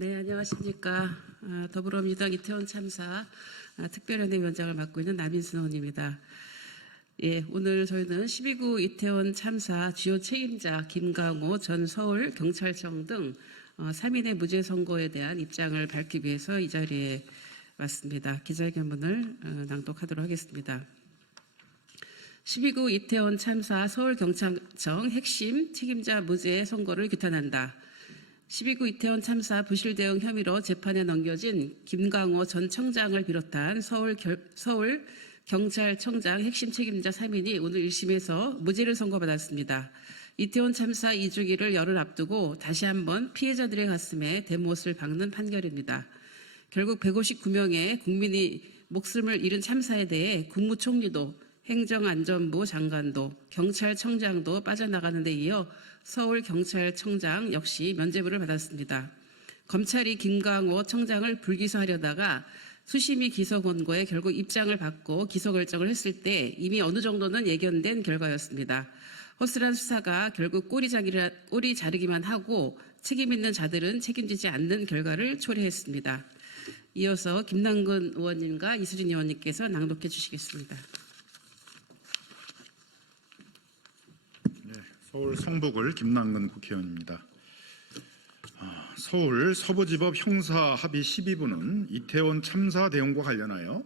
네, 안녕하십니까. 더불어민주당 이태원 참사 특별연대 위원장을 맡고 있는 남인순 의원입니다. 예, 오늘 저희는 12구 이태원 참사 주요 책임자 김강호 전 서울경찰청 등 3인의 무죄 선고에 대한 입장을 밝히기 위해서 이 자리에 왔습니다. 기자회견문을 낭독하도록 하겠습니다. 12구 이태원 참사 서울경찰청 핵심 책임자 무죄 선고를 규탄한다. 12구 이태원 참사 부실 대응 혐의로 재판에 넘겨진 김강호 전 청장을 비롯한 서울경찰청장 핵심 책임자 3인이 오늘 1심에서 무죄를 선고받았습니다. 이태원 참사 2주기를 열흘 앞두고 다시 한번 피해자들의 가슴에 대못을 박는 판결입니다. 결국 159명의 국민이 목숨을 잃은 참사에 대해 국무총리도 행정안전부 장관도 경찰청장도 빠져나가는 데 이어 서울경찰청장 역시 면죄부를 받았습니다. 검찰이 김강호 청장을 불기소하려다가 수심위 기소 권고에 결국 입장을 받고 기소 결정을 했을 때 이미 어느 정도는 예견된 결과였습니다. 허술한 수사가 결국 꼬리 자르기만 하고 책임 있는 자들은 책임지지 않는 결과를 초래했습니다. 이어서 김남근 의원님과 이수진 의원님께서 낭독해 주시겠습니다. 서울 성북을 김남근 국회의원입니다. 서울 서부지법 형사합의 12부는 이태원 참사 대응과 관련하여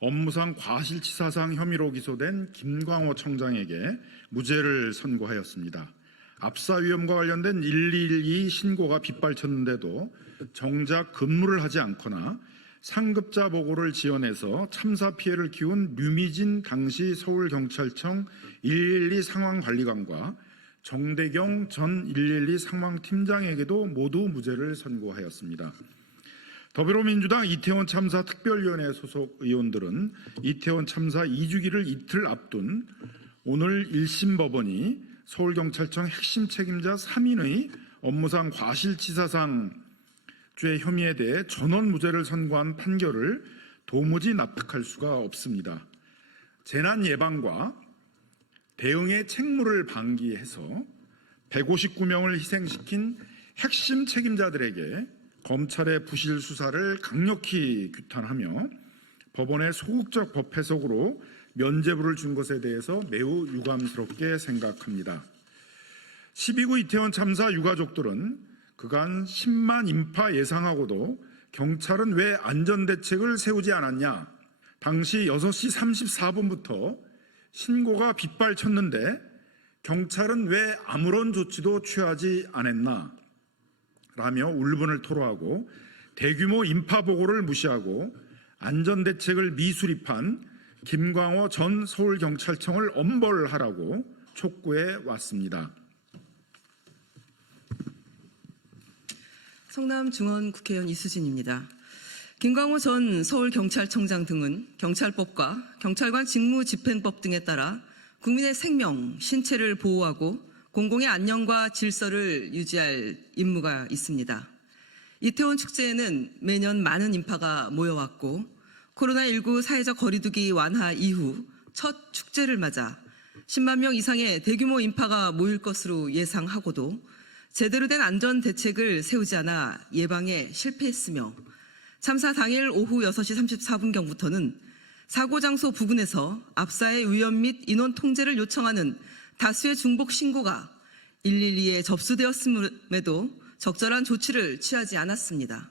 업무상 과실치사상 혐의로 기소된 김강호 청장에게 무죄를 선고하였습니다. 압사 위험과 관련된 112 신고가 빗발쳤는데도 정작 근무를 하지 않거나 상급자 보고를 지원해서 참사 피해를 키운 류미진 당시 서울경찰청 112 상황관리관과 정대경 전 112 상황팀장에게도 모두 무죄를 선고하였습니다. 더불어민주당 이태원 참사 특별위원회 소속 의원들은 이태원 참사 2주기를 이틀 앞둔 오늘 1심 법원이 서울경찰청 핵심 책임자 3인의 업무상 과실치사상 죄 혐의에 대해 전원 무죄를 선고한 판결을 도무지 납득할 수가 없습니다. 재난 예방과 대응의 책무를 방기해서 159명을 희생시킨 핵심 책임자들에게 검찰의 부실 수사를 강력히 규탄하며 법원의 소극적 법 해석으로 면죄부를 준 것에 대해서 매우 유감스럽게 생각합니다. 12구 이태원 참사 유가족들은 그간 10만 인파 예상하고도 경찰은 왜 안전대책을 세우지 않았냐? 당시 6시 34분부터 신고가 빗발쳤는데 경찰은 왜 아무런 조치도 취하지 않았나? 라며 울분을 토로하고 대규모 인파 보고를 무시하고 안전대책을 미수립한 김강호 전 서울경찰청을 엄벌하라고 촉구해 왔습니다. 성남중원 국회의원 이수진입니다. 김강호 전 서울경찰청장 등은 경찰법과 경찰관 직무집행법 등에 따라 국민의 생명, 신체를 보호하고 공공의 안녕과 질서를 유지할 임무가 있습니다. 이태원 축제에는 매년 많은 인파가 모여왔고 코로나19 사회적 거리두기 완화 이후 첫 축제를 맞아 10만 명 이상의 대규모 인파가 모일 것으로 예상하고도 제대로 된 안전 대책을 세우지 않아 예방에 실패했으며 참사 당일 오후 6시 34분경부터는 사고 장소 부근에서 압사의 위험 및 인원 통제를 요청하는 다수의 중복 신고가 112에 접수되었음에도 적절한 조치를 취하지 않았습니다.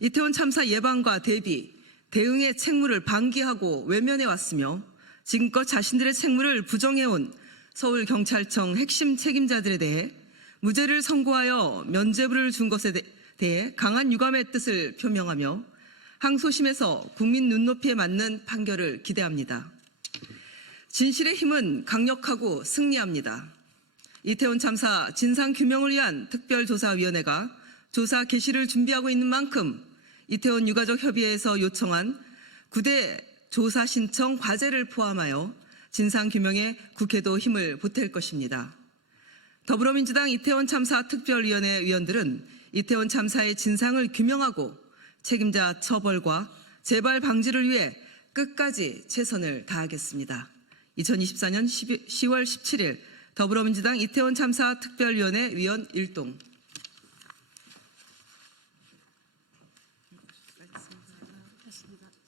이태원 참사 예방과 대비, 대응의 책무를 방기하고 외면해 왔으며 지금껏 자신들의 책무를 부정해온 서울경찰청 핵심 책임자들에 대해 무죄를 선고하여 면죄부를 준 것에 대해 강한 유감의 뜻을 표명하며 항소심에서 국민 눈높이에 맞는 판결을 기대합니다. 진실의 힘은 강력하고 승리합니다. 이태원 참사 진상규명을 위한 특별조사위원회가 조사 개시를 준비하고 있는 만큼 이태원 유가족 협의회에서 요청한 9대 조사 신청 과제를 포함하여 진상규명에 국회도 힘을 보탤 것입니다. 더불어민주당 이태원 참사 특별위원회 위원들은 이태원 참사의 진상을 규명하고 책임자 처벌과 재발 방지를 위해 끝까지 최선을 다하겠습니다. 2024년 10월 17일 더불어민주당 이태원 참사 특별위원회 위원 일동. 맞습니다.